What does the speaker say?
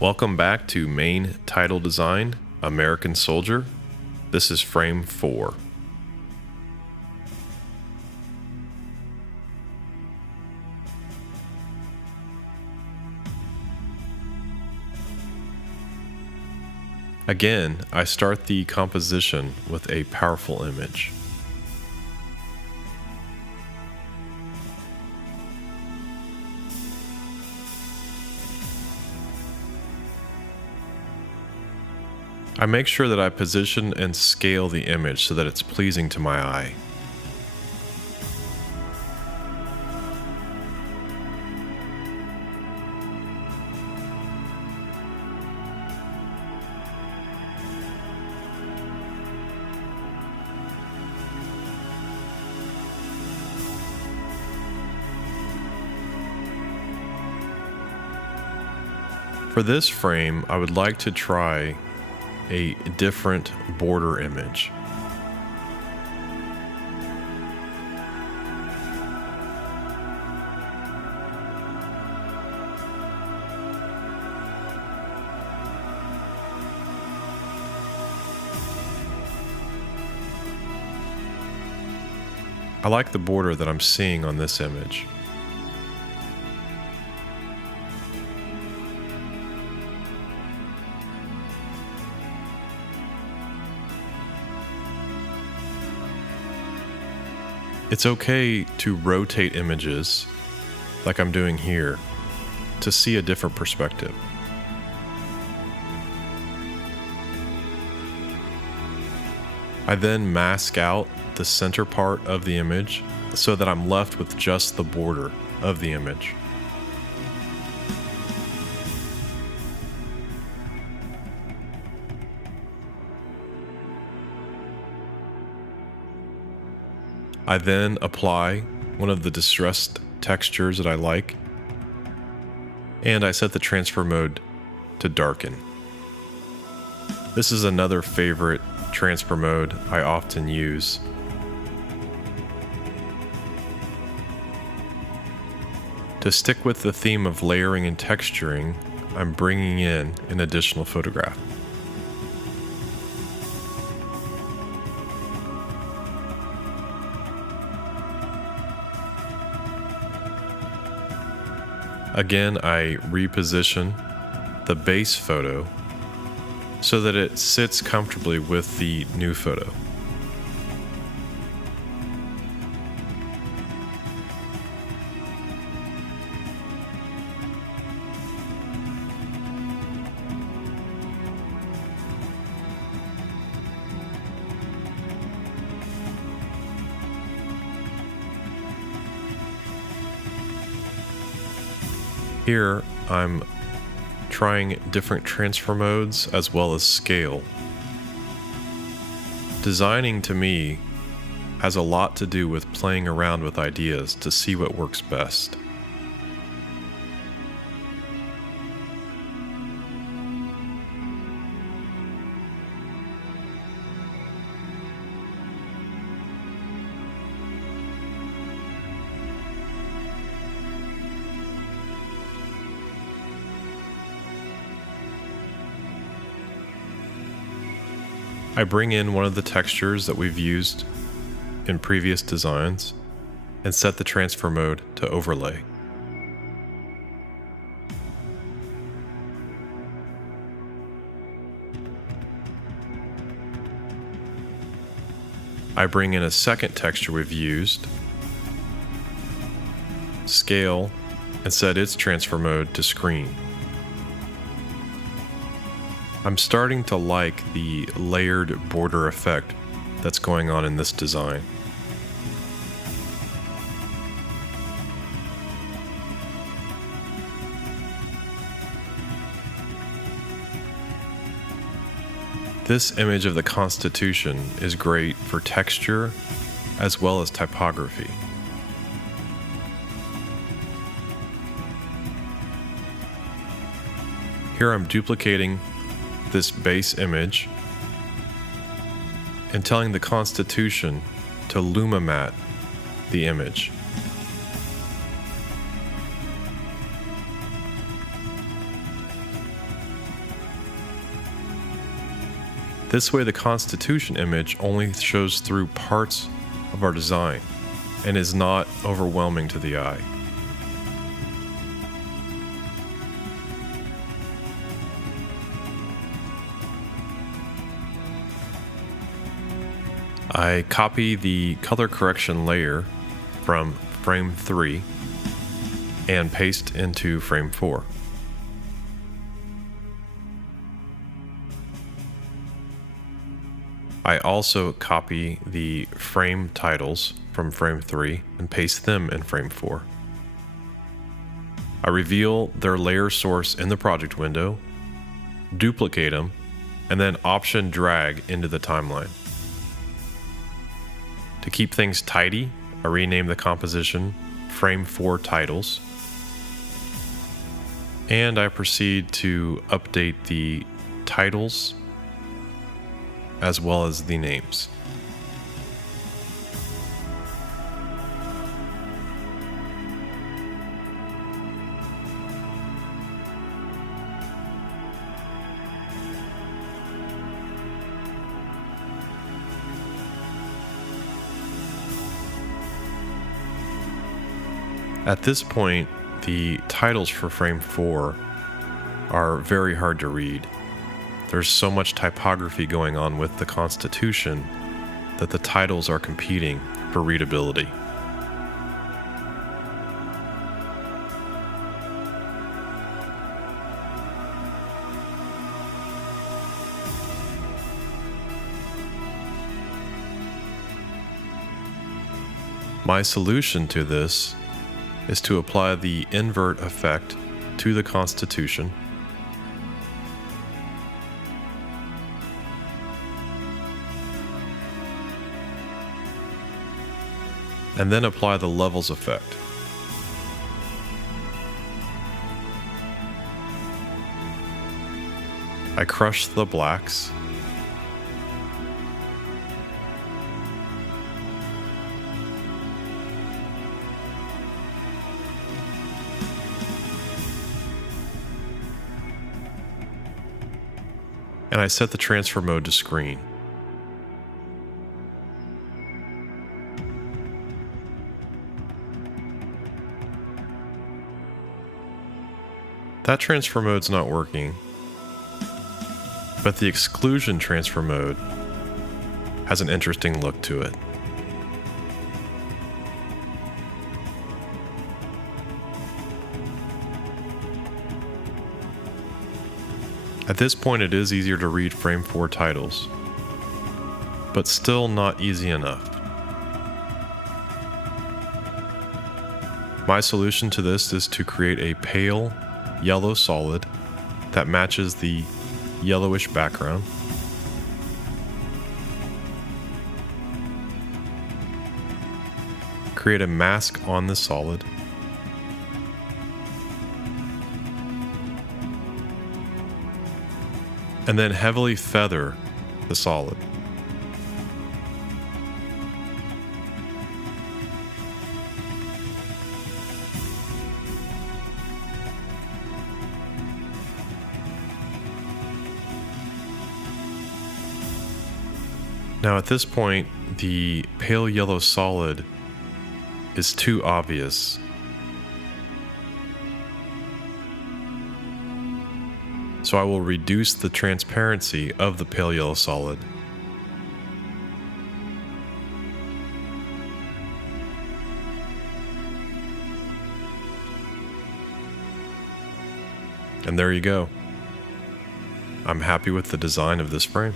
Welcome back to Main Title Design, American Soldier. This is frame 4. Again, I start the composition with a powerful image. I make sure that I position and scale the image so that it's pleasing to my eye. For this frame, I would like to try a different border image. I like the border that I'm seeing on this image. It's okay to rotate images, like I'm doing here, to see a different perspective. I then mask out the center part of the image so that I'm left with just the border of the image. I then apply one of the distressed textures that I like, and I set the transfer mode to darken. This is another favorite transfer mode I often use. To stick with the theme of layering and texturing, I'm bringing in an additional photograph. Again, I reposition the base photo so that it sits comfortably with the new photo. Here, I'm trying different transfer modes as well as scale. Designing, to me, has a lot to do with playing around with ideas to see what works best. I bring in one of the textures that we've used in previous designs and set the transfer mode to overlay. I bring in a second texture we've used, scale, and set its transfer mode to screen. I'm starting to like the layered border effect that's going on in this design. This image of the Constitution is great for texture as well as typography. Here I'm duplicating this base image and telling the Constitution to luma-matte the image. This way the Constitution image only shows through parts of our design and is not overwhelming to the eye. I copy the color correction layer from frame 3 and paste into frame 4. I also copy the frame titles from frame 3 and paste them in frame 4. I reveal their layer source in the project window, duplicate them, and then option drag into the timeline. To keep things tidy, I rename the composition Frame 4 Titles, and I proceed to update the titles as well as the names. At this point, the titles for frame 4 are very hard to read. There's so much typography going on with the Constitution that the titles are competing for readability. My solution to this is to apply the invert effect to the Constitution, and then apply the levels effect. I crush the blacks, and I set the transfer mode to screen. That transfer mode's not working, but the exclusion transfer mode has an interesting look to it. At this point, it is easier to read frame 4 titles, but still not easy enough. My solution to this is to create a pale yellow solid that matches the yellowish background. Create a mask on the solid. And then heavily feather the solid. Now at this point, the pale yellow solid is too obvious. So I will reduce the transparency of the pale yellow solid. And there you go. I'm happy with the design of this frame.